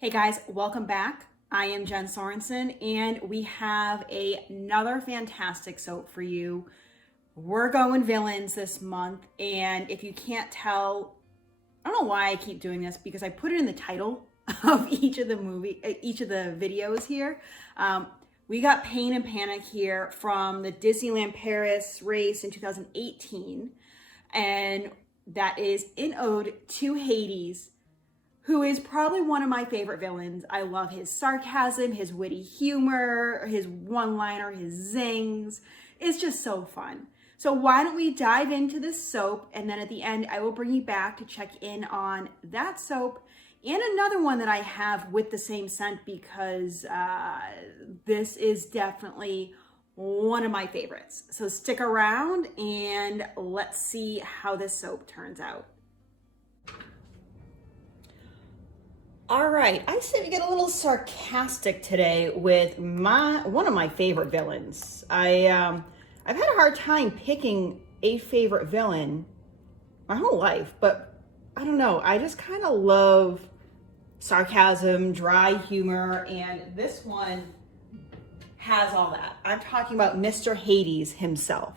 Hey guys, welcome back. I am Jen Sorensen and we have another fantastic soap for you. We're going villains this month, and if you can't tell, I don't know why I keep doing this because I put it in the title of each of the videos here. We got Pain and Panic here from the Disneyland Paris race in 2018, and that is in ode to Hades, who is probably one of my favorite villains. I love his sarcasm, his witty humor, his one-liner, his zings. It's just so fun. So why don't we dive into this soap, and then at the end, I will bring you back to check in on that soap and another one that I have with the same scent, because this is definitely one of my favorites. So stick around and let's see how this soap turns out. All right, I say we get a little sarcastic today with one of my favorite villains. I've had a hard time picking a favorite villain my whole life, but I don't know. I just kind of love sarcasm, dry humor, and this one has all that. I'm talking about Mr. Hades himself.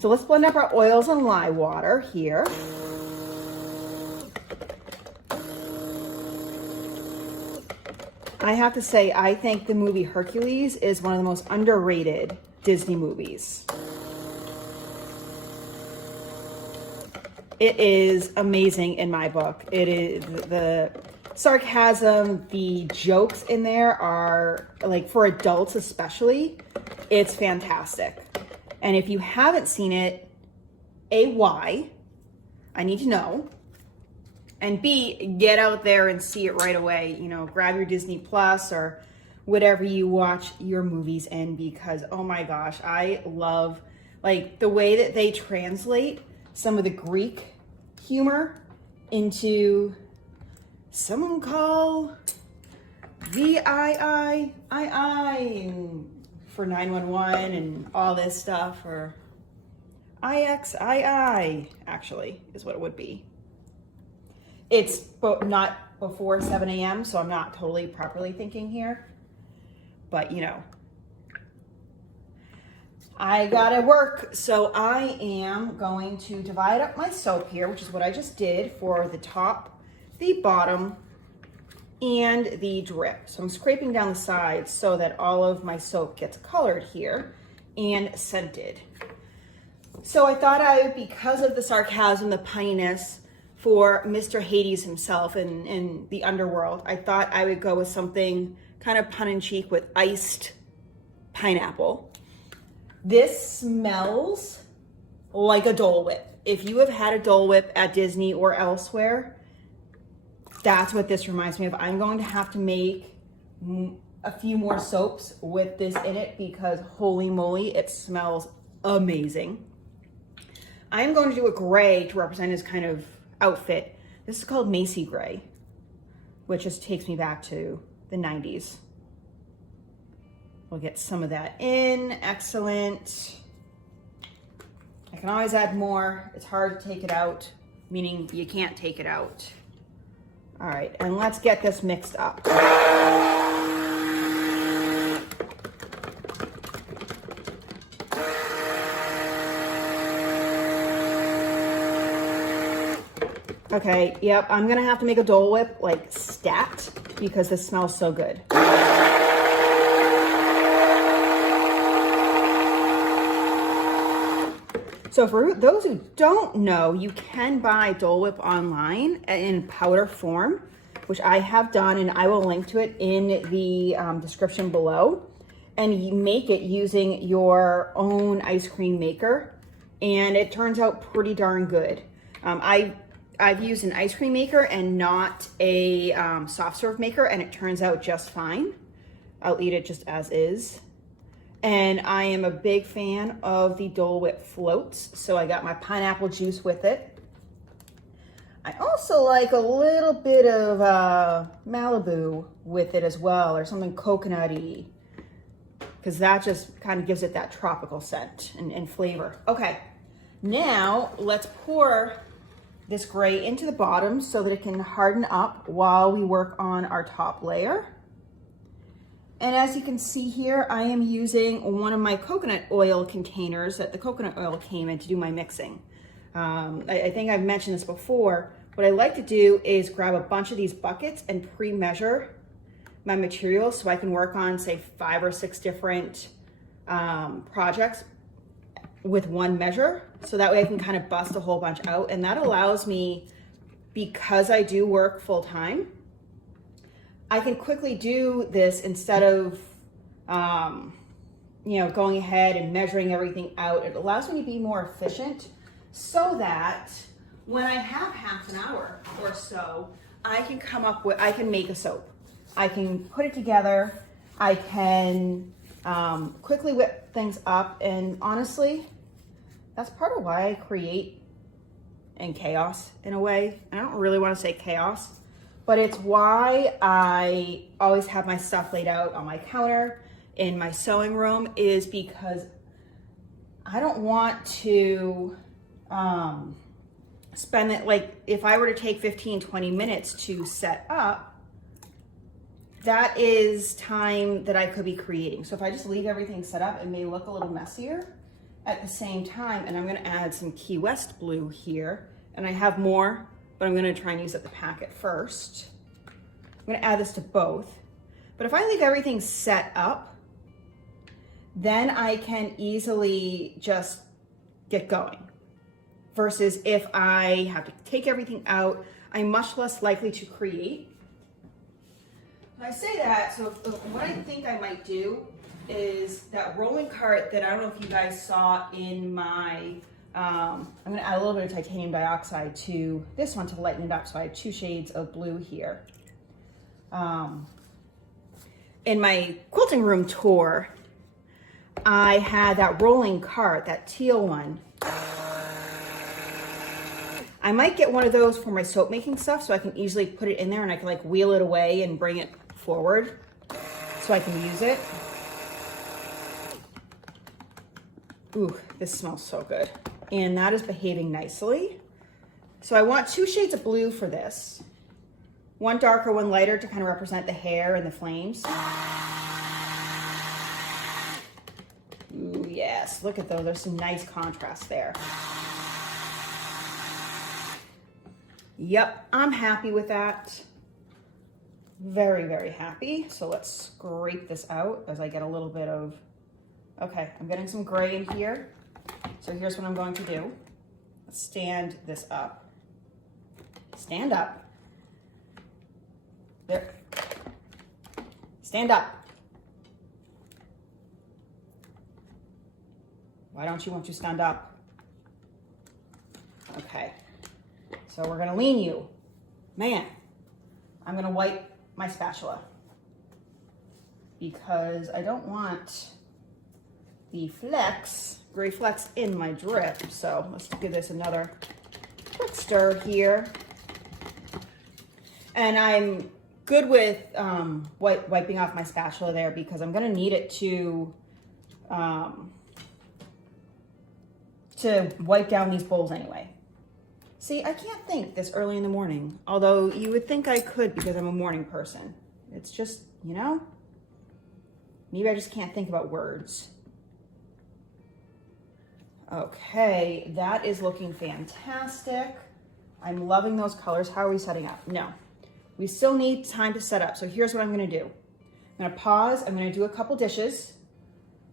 So let's blend up our oils and lye water here. I have to say, I think the movie Hercules is one of the most underrated Disney movies. It is amazing in my book. It is the sarcasm, the jokes in there are, like, for adults especially, it's fantastic. And if you haven't seen it, A, why? I need to know. And B, get out there and see it right away. You know, grab your Disney Plus or whatever you watch your movies in, because, oh my gosh, I love, like, the way that they translate some of the Greek humor into someone call VII for 911 and all this stuff, or IXII, actually, is what it would be. It's not before 7 a.m., so I'm not totally properly thinking here. But, you know, I gotta work, so I am going to divide up my soap here, which is what I just did for the top, the bottom, and the drip. So I'm scraping down the sides so that all of my soap gets colored here and scented. So I thought because of the sarcasm, the punniness, for Mr. Hades himself in the underworld, I thought I would go with something kind of tongue-in-cheek with iced pineapple. This smells like a Dole Whip. If you have had a Dole Whip at Disney or elsewhere, that's what this reminds me of. I'm going to have to make a few more soaps with this in it because holy moly, it smells amazing. I'm going to do a gray to represent his kind of outfit. This is called Macy Gray, which just takes me back to the 90s. We'll get some of that in. Excellent. I can always add more. It's hard to take it out, meaning you can't take it out. All right, and let's get this mixed up. Okay, yep, I'm gonna have to make a Dole Whip, like, stat, because this smells so good. So for those who don't know, you can buy Dole Whip online in powder form, which I have done, and I will link to it in the description below. And you make it using your own ice cream maker, and it turns out pretty darn good. I've used an ice cream maker and not a soft serve maker, and it turns out just fine. I'll eat it just as is. And I am a big fan of the Dole Whip floats, so I got my pineapple juice with it. I also like a little bit of Malibu with it as well, or something coconutty, because that just kind of gives it that tropical scent and flavor. Okay, now let's pour this gray into the bottom so that it can harden up while we work on our top layer. And as you can see here, I am using one of my coconut oil containers that the coconut oil came in to do my mixing. I think I've mentioned this before. What I like to do is grab a bunch of these buckets and pre-measure my materials so I can work on, say, 5 or 6 different projects with one measure. So that way I can kind of bust a whole bunch out. And that allows me, because I do work full time, I can quickly do this instead of, going ahead and measuring everything out. It allows me to be more efficient so that when I have half an hour or so, I can make a soap. I can put it together. I can quickly whip things up. And honestly, that's part of why I create in chaos in a way. I don't really want to say chaos, but it's why I always have my stuff laid out on my counter in my sewing room, is because I don't want to spend it, like if I were to take 15, 20 minutes to set up, that is time that I could be creating. So if I just leave everything set up, it may look a little messier at the same time. And I'm gonna add some Key West blue here. And I have more, but I'm gonna try and use up the packet first. I'm gonna add this to both. But if I leave everything set up, then I can easily just get going. Versus if I have to take everything out, I'm much less likely to create. I say that, so what I think I might do is that rolling cart that I don't know if you guys saw in my, I'm gonna add a little bit of titanium dioxide to this one to lighten it up. So I have 2 shades of blue here. In my quilting room tour, I had that rolling cart, that teal one. I might get one of those for my soap making stuff so I can easily put it in there and I can like wheel it away and bring it forward so I can use it. Ooh, this smells so good. And that is behaving nicely. So I want 2 shades of blue for this. One darker, one lighter to kind of represent the hair and the flames. Ooh, yes, look at those. There's some nice contrast there. Yep, I'm happy with that. Very, very happy. So let's scrape this out as I get a little bit of, okay, I'm getting some gray in here. So here's what I'm going to do. Let's stand this up. Stand up. There. Stand up. Why don't you want to stand up? Okay. So we're gonna lean you. Man, I'm gonna wipe my spatula because I don't want the gray flecks in my drip. So let's give this another quick stir here. And I'm good with wiping off my spatula there because I'm gonna need it to wipe down these bowls anyway. See, I can't think this early in the morning, although you would think I could because I'm a morning person. It's just, maybe I just can't think about words. Okay, that is looking fantastic. I'm loving those colors. How are we setting up? No, we still need time to set up. So here's what I'm gonna do. I'm gonna pause, I'm gonna do a couple dishes,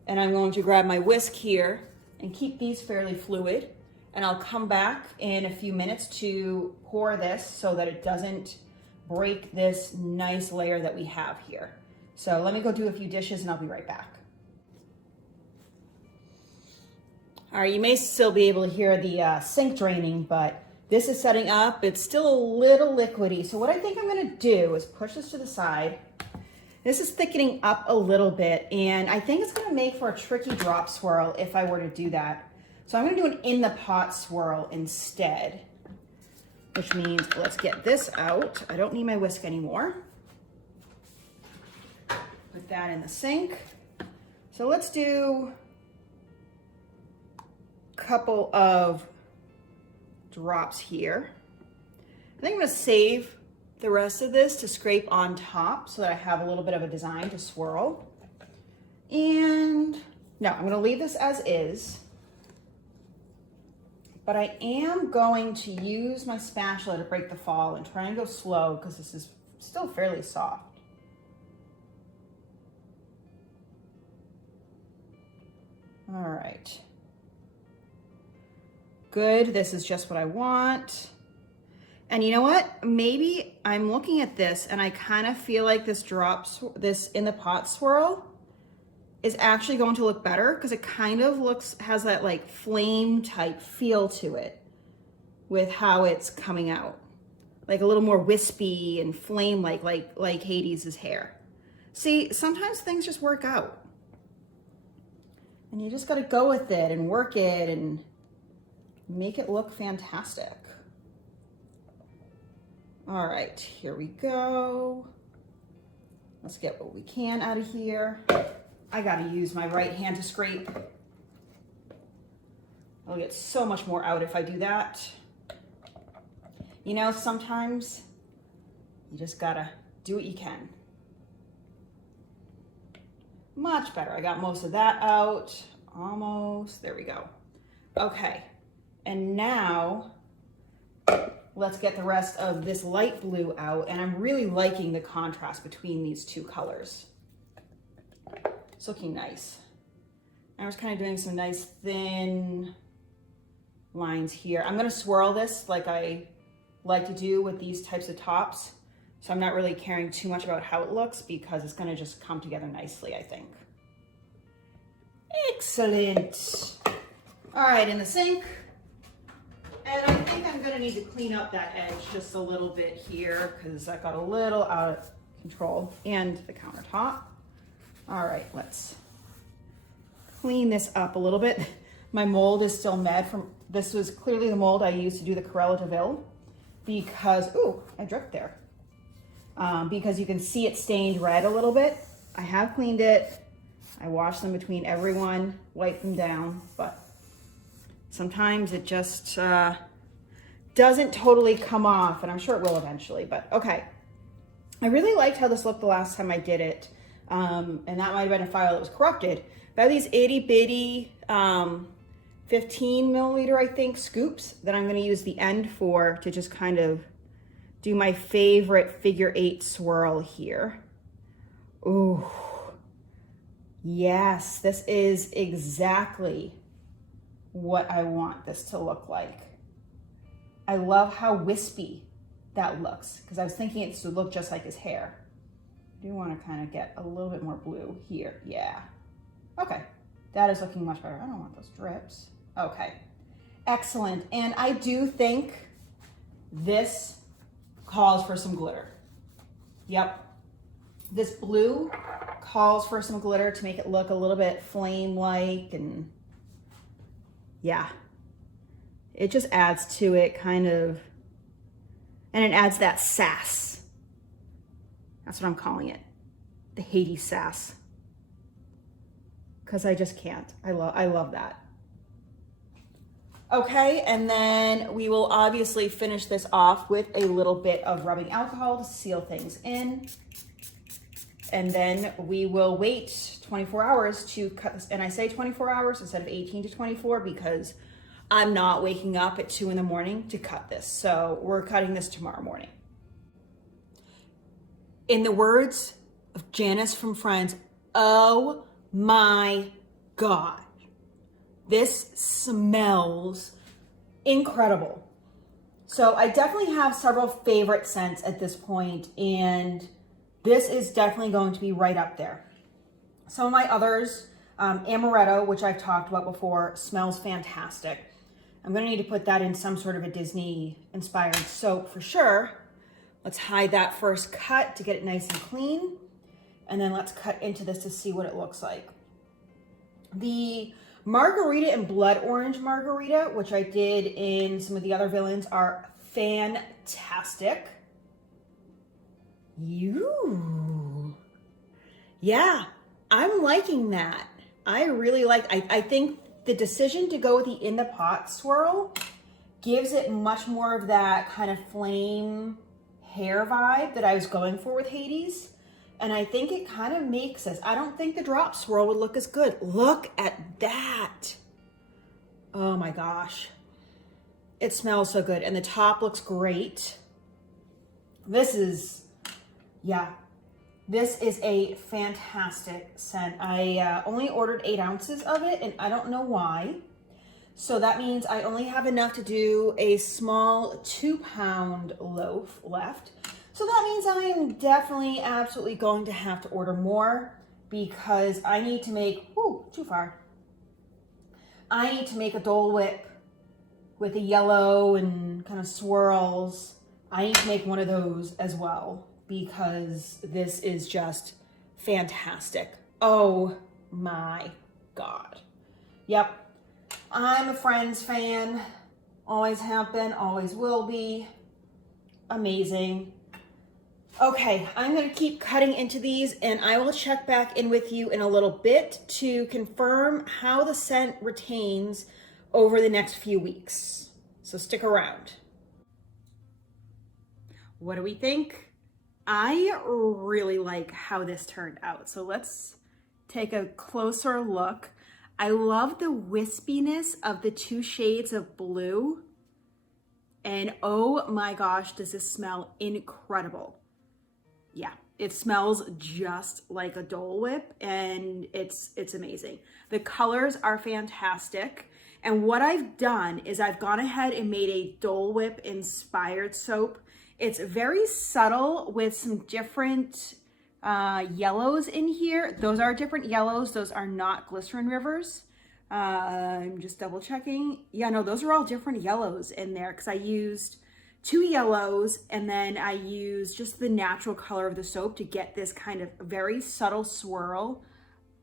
and I'm going to grab my whisk here and keep these fairly fluid. And I'll come back in a few minutes to pour this so that it doesn't break this nice layer that we have here. So let me go do a few dishes and I'll be right back. All right, you may still be able to hear the sink draining, but this is setting up. It's still a little liquidy. So what I think I'm gonna do is push this to the side. This is thickening up a little bit, and I think it's gonna make for a tricky drop swirl if I were to do that. So I'm gonna do an in the pot swirl instead, which means let's get this out. I don't need my whisk anymore. Put that in the sink. So let's do a couple of drops here. I think I'm gonna save the rest of this to scrape on top so that I have a little bit of a design to swirl. And no, I'm gonna leave this as is, but I am going to use my spatula to break the fall and try and go slow because this is still fairly soft. All right. Good, this is just what I want. And you know what? Maybe I'm looking at this and I kind of feel like this this in the pot swirl is actually going to look better because it kind of has that like flame type feel to it with how it's coming out. Like a little more wispy and flame like Hades' hair. See, sometimes things just work out. And you just got to go with it and work it and make it look fantastic. All right, here we go. Let's get what we can out of here. I got to use my right hand to scrape. I'll get so much more out if I do that. You know, sometimes you just got to do what you can. Much better. I got most of that out. Almost. There we go. Okay. And now let's get the rest of this light blue out. And I'm really liking the contrast between these two colors. It's looking nice. I was kind of doing some nice thin lines here. I'm going to swirl this like I like to do with these types of tops. So I'm not really caring too much about how it looks because it's going to just come together nicely, I think. Excellent. All right, in the sink. And I think I'm going to need to clean up that edge just a little bit here because that got a little out of control, and the countertop. All right, let's clean this up a little bit. My mold is still mad from, this was clearly the mold I used to do the Corella de Vil because, ooh, I dripped there. Because you can see it stained red a little bit. I have cleaned it. I washed them between every one, wiped them down, but sometimes it just doesn't totally come off, and I'm sure it will eventually, but okay. I really liked how this looked the last time I did it, and that might have been a file that was corrupted. But I have these itty bitty 15 milliliter, I think, scoops that I'm gonna use the end for to just kind of do my favorite figure 8 swirl here. Ooh, yes, this is exactly what I want this to look like. I love how wispy that looks because I was thinking it would look just like his hair. I do want to kind of get a little bit more blue here. Yeah. Okay, that is looking much better. I don't want those drips. Okay, excellent. And I do think this calls for some glitter. Yep. This blue calls for some glitter to make it look a little bit flame-like, and yeah, it just adds to it kind of, and it adds that sass. That's what I'm calling it. The Hades sass. Because I just can't. I love that. Okay, and then we will obviously finish this off with a little bit of rubbing alcohol to seal things in. And then we will wait 24 hours to cut this. And I say 24 hours instead of 18 to 24 because I'm not waking up at 2 in the morning to cut this. So we're cutting this tomorrow morning. In the words of Janice from Friends, oh my God. This smells incredible. So I definitely have several favorite scents at this point, and this is definitely going to be right up there. Some of my others, Amaretto, which I've talked about before, smells fantastic. I'm gonna need to put that in some sort of a Disney-inspired soap for sure. Let's hide that first cut to get it nice and clean, and then let's cut into this to see what it looks like. The Margarita and Blood Orange Margarita, which I did in some of the other villains, are fantastic. Yeah, I'm liking that. I really like, I think the decision to go with the in the pot swirl gives it much more of that kind of flame hair vibe that I was going for with Hades. And I think it kind of makes us, I don't think the drop swirl would look as good. Look at that. Oh my gosh. It smells so good. And the top looks great. This is, yeah, this is a fantastic scent. I only ordered 8 ounces of it, and I don't know why. So that means I only have enough to do a small 2-pound loaf left. So that means I am definitely absolutely going to have to order more because I need to make, too far. I need to make a Dole Whip with the yellow and kind of swirls. I need to make one of those as well because this is just fantastic. Oh my God. Yep. I'm a Friends fan. Always have been, always will be. Amazing. Okay, I'm going to keep cutting into these and I will check back in with you in a little bit to confirm how the scent retains over the next few weeks. So stick around. What do we think? I really like how this turned out. So let's take a closer look. I love the wispiness of the 2 shades of blue. And oh my gosh, does this smell incredible. Yeah, it smells just like a Dole Whip and it's amazing. The colors are fantastic. And what I've done is I've gone ahead and made a Dole Whip inspired soap. It's very subtle with some different yellows in here. Those are different yellows. Those are not glycerin rivers. I'm just double checking. Yeah, no, those are all different yellows in there because I used 2 yellows and then I used just the natural color of the soap to get this kind of very subtle swirl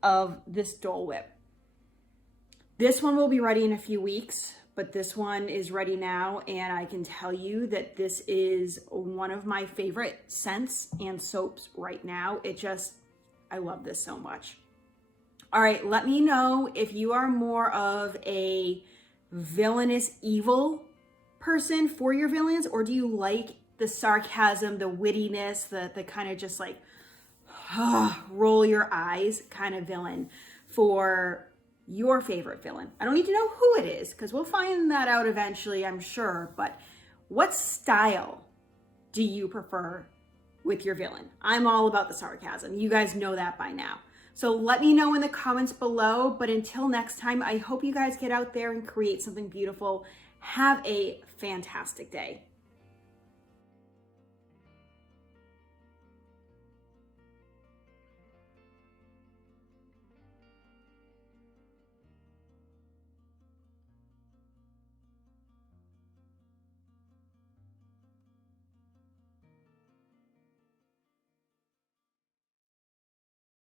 of this Dole Whip. This one will be ready in a few weeks, but this one is ready now, and I can tell you that this is one of my favorite scents and soaps right now. I love this so much. All right, let me know if you are more of a villainous evil person for your villains, or do you like the sarcasm, the wittiness, the kind of just like roll your eyes kind of villain for your favorite villain? I don't need to know who it is because we'll find that out eventually, I'm sure. But what style do you prefer with your villain? I'm all about the sarcasm. You guys know that by now. So let me know in the comments below. But until next time, I hope you guys get out there and create something beautiful. Have a fantastic day.